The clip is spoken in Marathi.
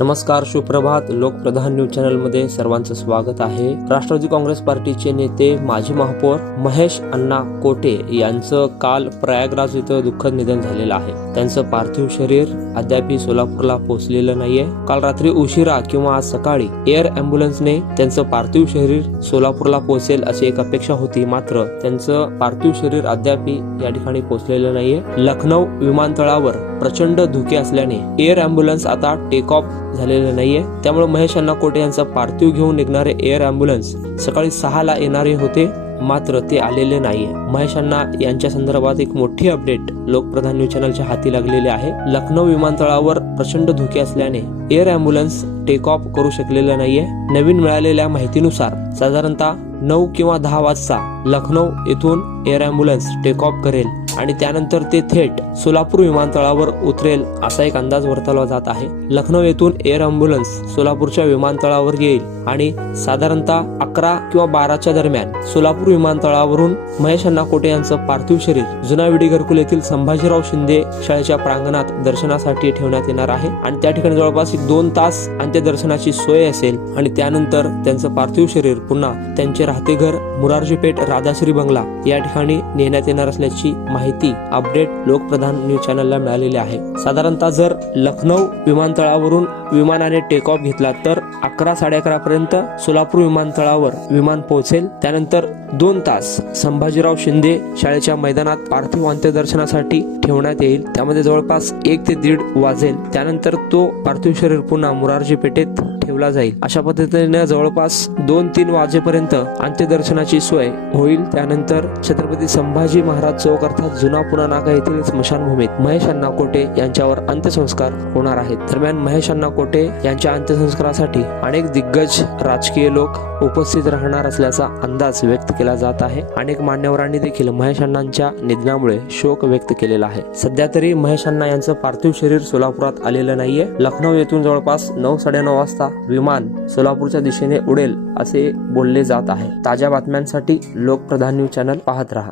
नमस्कार, सुप्रभात. लोकप्रधान न्यूज चॅनल मध्ये सर्वांचं स्वागत आहे. राष्ट्रवादी काँग्रेस पार्टीचे नेते माजी महापौर महेश अण्णा कोटे यांचं काल प्रयागराज इथं दुःखद निधन झालेलं आहे. त्यांचं पार्थिव शरीर अद्याप सोलापूरला पोहोचलेलं नाहीये. काल रात्री उशिरा किंवा आज सकाळी एअर अँब्युलन्सने त्यांचं पार्थिव शरीर सोलापूरला पोहोचेल अशी एक अपेक्षा होती, मात्र त्यांचं पार्थिव शरीर अद्याप या ठिकाणी पोहोचलेलं नाहीये. लखनौ विमानतळावर प्रचंड धुके असल्याने एअर अँब्युलन्स आता टेक ऑफ झालेलं नाहीये. त्यामुळे महेश अण्णा कोटे यांचा पार्थिव घेऊन निघणारे एअर अँब्युलन्स सकाळी 6 ला येणारे होते, मात्र ते आलेले नाहीये. महेश अण्णा यांच्या संदर्भात एक मोठी अपडेट लोकप्रधान न्यूज चॅनलच्या हाती लागलेली आहे. लखनौ विमानतळावर प्रचंड धुके असल्याने एअर अँब्युलन्स टेक ऑफ करू शकलेलं नाहीये. नवीन मिळालेल्या माहितीनुसार साधारणतः 9 किंवा 10 वाजता लखनौ येथून एअर अँब्युलन्स टेक ऑफ करेल आणि त्यानंतर ते थेट सोलापूर विमानतळावर उतरेल असा एक अंदाज वर्तवला जात आहे. लखनौ येथून एअर अँब्युलन्स सोलापूरच्या विमानतळावर येईल आणि साधारणतः 11 किंवा 12च्या दरम्यान सोलापूर विमानतळावरून महेश अण्णा कोटे यांचं पार्थिव शरीर जुना विडी घरकुल येथील संभाजीराव शिंदे शाळेच्या प्रांगणात दर्शनासाठी ठेवण्यात येणार आहे आणि त्या ठिकाणी जवळपास 2 तास अंत्यदर्शनाची सोय असेल आणि त्यानंतर त्यांचं पार्थिव शरीर पुन्हा त्यांचे राहते घर मुरारजीपेठ राधाश्री बंगला या ठिकाणी नेण्यात येणार असल्याची माहिती अपडेट लोकप्रधान न्यूज चॅनलला मिळालेली आहे. साधारणतः जर लखनौ विमानतळावरून विमानाने टेक ऑफ घेतला तर 11-11:30 पर्यंत सोलापूर विमानतळावर विमान पोहोचेल. त्यानंतर 2 तास संभाजीराव शिंदे शाळेच्या मैदानात पार्थिव अंत्यदर्शनासाठी ठेवण्यात येईल. त्यामध्ये जवळपास 1 ते 1:30 वाजेल. त्यानंतर तो पार्थिव शरीर पुन्हा मुरारजी पेठेत ठेवला जाईल. अशा पद्धतीने जवळपास 2-3 वाजेपर्यंत अंत्यदर्शनाची सोय होईल. त्यानंतर छत्रपती संभाजी महाराज चौक अर्थात जुना पुणा नाका येथील स्मशानभूमीत महेश अण्णा कोटे यांच्यावर अंत्यसंस्कार होणार आहेत. दरम्यान महेश अण्णा कोटे यांच्या अंत्यसंस्कारासाठी अनेक दिग्गज राजकीय लोक उपस्थित राहणार असल्याचा अंदाज व्यक्त केला जात आहे. अनेक मान्यवरांनी देखील महेश अण्णांच्या निधनामुळे शोक व्यक्त केलेला आहे. सध्या तरी महेश अण्णा यांचं पार्थिव शरीर सोलापुरात आलेलं नाहीये. लखनौ येथून जवळपास 9-9:30 वाजता विमान सोलापूरच्या दिशेने उडेल असे बोलले जात आहे. ताज्या बातम्यांसाठी लोकप्रधान न्यूज चॅनल पाहत रहा.